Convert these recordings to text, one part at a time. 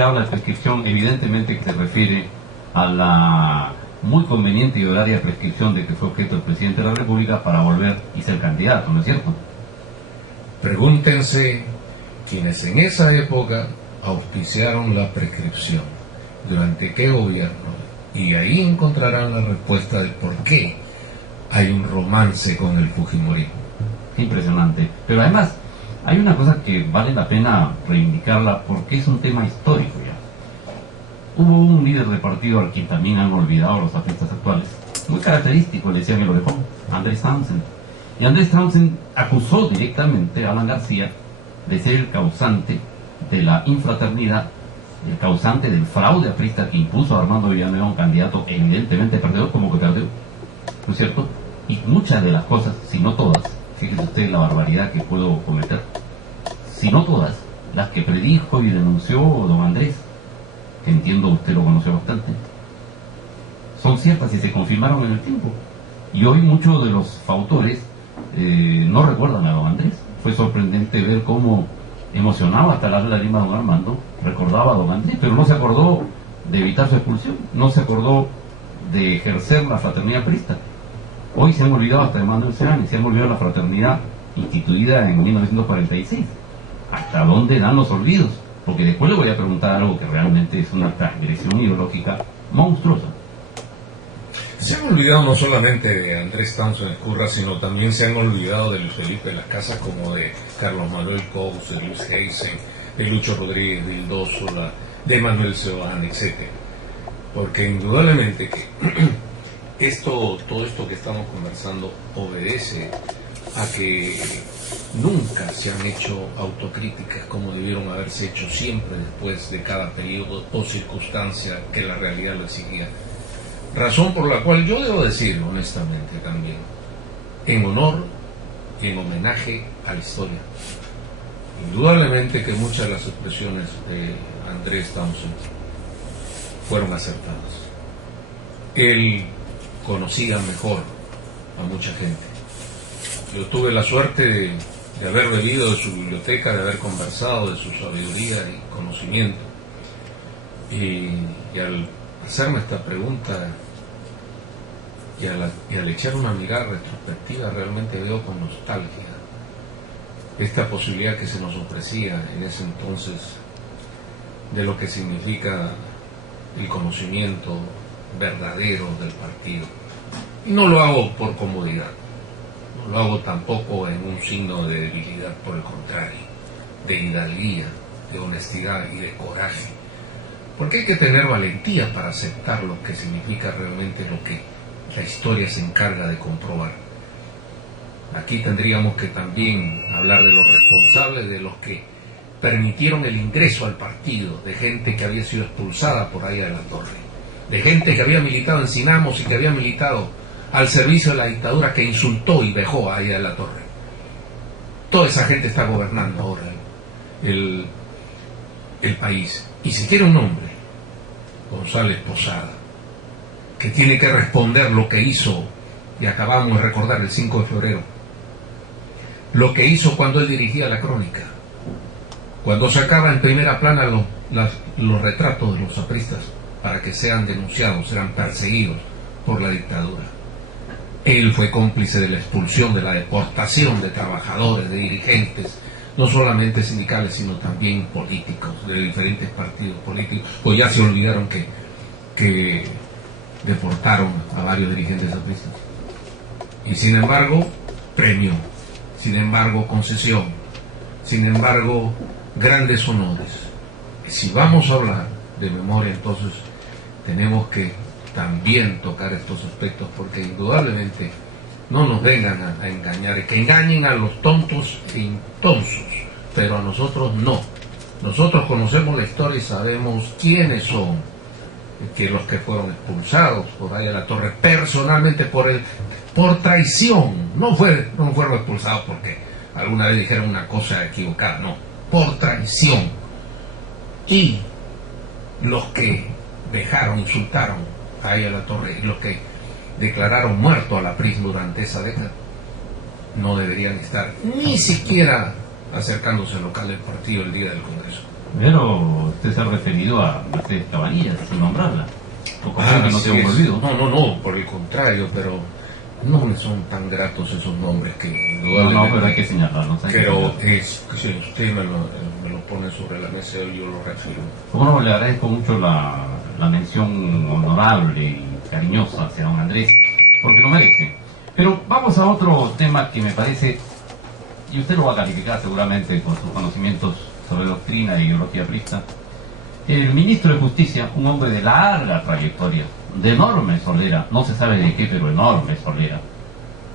habla de prescripción, evidentemente que se refiere a la muy conveniente y horaria prescripción de que fue objeto el presidente de la República para volver y ser candidato, ¿no es cierto? Pregúntense quienes en esa época auspiciaron la prescripción, durante qué gobierno, y ahí encontrarán la respuesta de por qué hay un romance con el fujimorismo. Impresionante. Pero además, hay una cosa que vale la pena reivindicarla porque es un tema histórico ya. Hubo un líder de partido al que también han olvidado los apristas actuales, muy característico, le decían el orejón, Andrés Townsend. Y Andrés Townsend acusó directamente a Alan García de ser el causante de la infraternidad, el causante del fraude aprista que impuso a Armando Villanueva, un candidato evidentemente perdedor, como que perdió, ¿no es cierto? Y muchas de las cosas, si no todas, fíjese usted la barbaridad que puedo cometer, si no todas, las que predijo y denunció don Andrés, que entiendo usted lo conoció bastante, son ciertas y se confirmaron en el tiempo. Y hoy muchos de los fautores no recuerdan a don Andrés. Fue sorprendente ver cómo emocionaba hasta la lágrima a don Armando, recordaba a don Andrés, pero no se acordó de evitar su expulsión, no se acordó de ejercer la fraternidad aprista. Hoy se han olvidado hasta de Manuel Serrano y se han olvidado la fraternidad instituida en 1946. ¿Hasta dónde dan los olvidos? Porque después le voy a preguntar algo que realmente es una transgresión ideológica monstruosa. Se han olvidado no solamente de Andrés Townsend Escurra, sino también se han olvidado de Luis Felipe Las Casas, como de Carlos Manuel Cous, de Luis Heisen, de Lucho Rodríguez Vildoso, de Manuel Seoane, etc. Porque indudablemente que todo esto que estamos conversando obedece a que nunca se han hecho autocríticas como debieron haberse hecho siempre después de cada periodo o circunstancia que la realidad lo exigía. Razón por la cual yo debo decir honestamente también, en honor y en homenaje a la historia, indudablemente que muchas de las expresiones de Andrés Townsend fueron acertadas. Él conocía mejor a mucha gente. Yo tuve la suerte de haber bebido de su biblioteca, de haber conversado de su sabiduría y conocimiento. Y al hacerme esta pregunta y al echar una mirada retrospectiva, realmente veo con nostalgia esta posibilidad que se nos ofrecía en ese entonces de lo que significa el conocimiento verdadero del partido. Y no lo hago por comodidad, no lo hago tampoco en un signo de debilidad, por el contrario, de hidalguía, de honestidad y de coraje. Porque hay que tener valentía para aceptar lo que significa realmente lo que la historia se encarga de comprobar. Aquí tendríamos que también hablar de los responsables, de los que permitieron el ingreso al partido, de gente que había sido expulsada por Aya de la Torre, de gente que había militado en Sinamos y que había militado al servicio de la dictadura, que insultó y dejó a Aya de la Torre. Toda esa gente está gobernando ahora el país. Y si quiere un nombre, González Posada, que tiene que responder lo que hizo, y acabamos de recordar el 5 de febrero, lo que hizo cuando él dirigía La Crónica, cuando sacaba en primera plana los retratos de los apristas para que sean denunciados, sean perseguidos por la dictadura. Él fue cómplice de la expulsión, de la deportación de trabajadores, de dirigentes, no solamente sindicales, sino también políticos, de diferentes partidos políticos. Pues ya se olvidaron que deportaron a varios dirigentes apristas. Y sin embargo, premio, sin embargo, concesión, sin embargo, grandes honores. Si vamos a hablar de memoria, entonces tenemos que también tocar estos aspectos, porque indudablemente no nos vengan a engañar, que engañen a los tontos e intonsos, pero a nosotros no. Nosotros conocemos la historia y sabemos quiénes son, que los que fueron expulsados por Aya de la Torre, personalmente por traición, no fueron expulsados porque alguna vez dijeron una cosa equivocada, no, por traición. Y los que dejaron, insultaron a Aya de la Torre, y los que declararon muerto a la PRIS durante esa década, no deberían estar ni siquiera acercándose al local del partido el día del Congreso. Pero usted se ha referido a Mercedes Cabanillas, sin nombrarla. ¿O como que no se ha olvidado? No, por el contrario, pero no me son tan gratos esos nombres que No, pero hay que señalarlos. Pero si usted me lo pone sobre la mesa, yo lo refiero. Como no, le agradezco mucho la mención honorable y cariñosa hacia don Andrés, porque lo merece. Pero vamos a otro tema que me parece, y usted lo va a calificar seguramente por sus conocimientos sobre doctrina e ideología aprista. El ministro de Justicia, un hombre de larga trayectoria, de enorme solera, no se sabe de qué, pero enorme solera,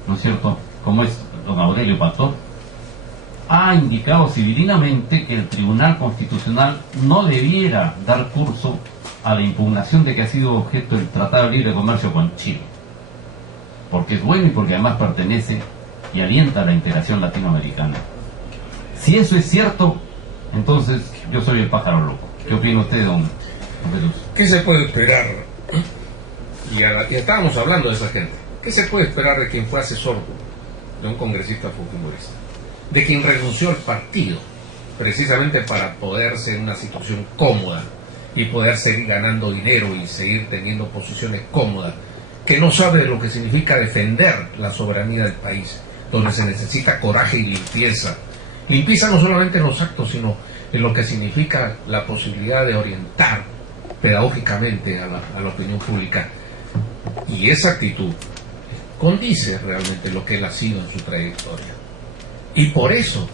¿no es cierto?, como es don Aurelio Pastor, ha indicado civilinamente que el Tribunal Constitucional no debiera dar curso a la impugnación de que ha sido objeto del Tratado de Libre Comercio con Chile, porque es bueno y porque además pertenece y alienta la integración latinoamericana. Si eso es cierto, entonces yo soy el pájaro loco. ¿Qué opina usted, don Jesús? ¿Qué se puede esperar? Y estábamos hablando de esa gente. ¿Qué se puede esperar de quien fue asesor de un congresista fujimorista? De quien renunció al partido, precisamente para poderse en una situación cómoda y poder seguir ganando dinero y seguir teniendo posiciones cómodas, que no sabe de lo que significa defender la soberanía del país, donde se necesita coraje y limpieza. Limpieza no solamente en los actos, sino en lo que significa la posibilidad de orientar pedagógicamente a la opinión pública. Y esa actitud condice realmente lo que él ha sido en su trayectoria. Y por eso,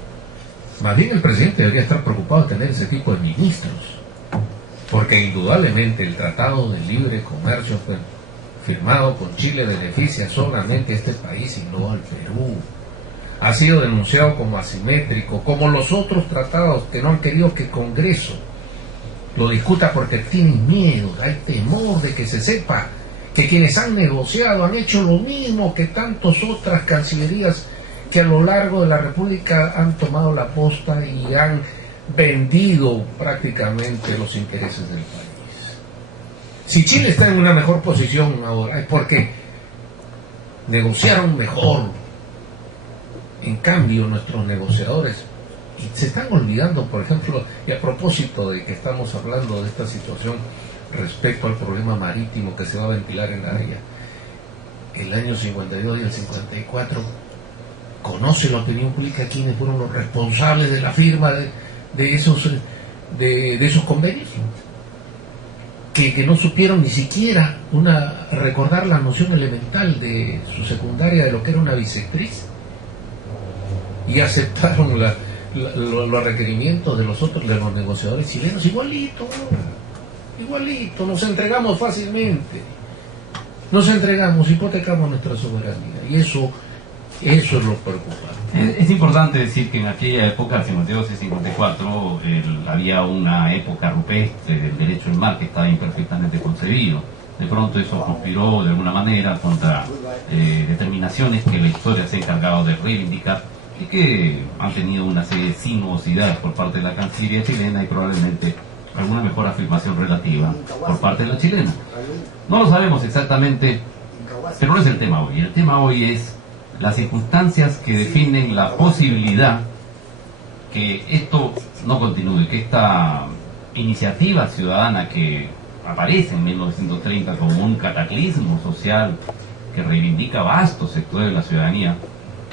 más bien el presidente debería estar preocupado de tener ese tipo de ministros, porque indudablemente el Tratado de Libre Comercio firmado con Chile beneficia solamente a este país y no al Perú. Ha sido denunciado como asimétrico, como los otros tratados que no han querido que el Congreso lo discuta porque tienen miedo, hay temor de que se sepa que quienes han negociado han hecho lo mismo que tantas otras cancillerías que a lo largo de la República han tomado la posta y han vendido prácticamente los intereses del país. Si Chile está en una mejor posición ahora es porque negociaron mejor. En cambio, nuestros negociadores se están olvidando, por ejemplo, y a propósito de que estamos hablando de esta situación respecto al problema marítimo que se va a ventilar en la área, el año 52 y el 54, conoce la opinión pública quiénes fueron los responsables de la firma de esos convenios, que no supieron ni siquiera recordar la noción elemental de su secundaria de lo que era una bisectriz, y aceptaron los requerimientos de los negociadores chilenos igualito, nos entregamos fácilmente, hipotecamos nuestra soberanía, y eso es lo preocupante. Es importante decir que en aquella época, 52 y 54, había una época rupestre del derecho del mar que estaba imperfectamente concebido. De pronto eso conspiró de alguna manera contra determinaciones que la historia se ha encargado de reivindicar y que han tenido una serie de sinuosidades por parte de la Cancillería chilena y probablemente alguna mejor afirmación relativa por parte de la chilena. No lo sabemos exactamente, pero no es el tema hoy. El tema hoy es las circunstancias que definen la posibilidad que esto no continúe, que esta iniciativa ciudadana que aparece en 1930 como un cataclismo social que reivindica vastos sectores de la ciudadanía,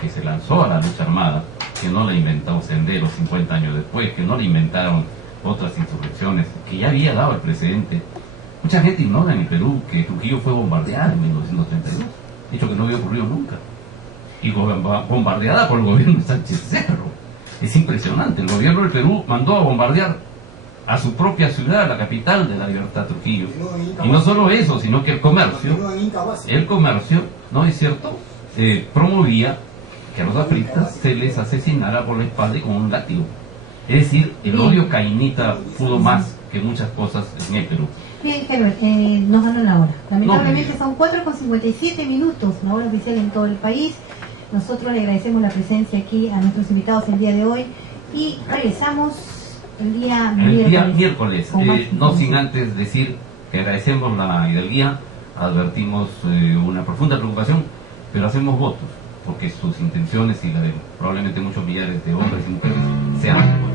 que se lanzó a la lucha armada, que no la inventó Sendero 50 años después, que no la inventaron otras insurrecciones, que ya había dado el precedente. Mucha gente ignora en el Perú que Trujillo fue bombardeada en 1932, hecho que no había ocurrido nunca, y bombardeada por el gobierno de Sánchez Cerro. Es impresionante, el gobierno del Perú mandó a bombardear a su propia ciudad, la capital de la libertad, Trujillo. Y no solo eso, sino que el comercio, ¿no es cierto?, promovía que a los apristas se les asesinara por la espalda y con un látigo. Es decir, el odio cainita pudo más que muchas cosas en el Perú. Bien, Herbert, nos ganó la hora. Lamentablemente son 4:57 minutos, la hora oficial en todo el país. Nosotros le agradecemos la presencia aquí a nuestros invitados el día de hoy y regresamos el día miércoles. No sin antes decir que agradecemos la hidalguía, advertimos una profunda preocupación, pero hacemos votos porque sus intenciones y la de probablemente muchos millares de hombres y mujeres sean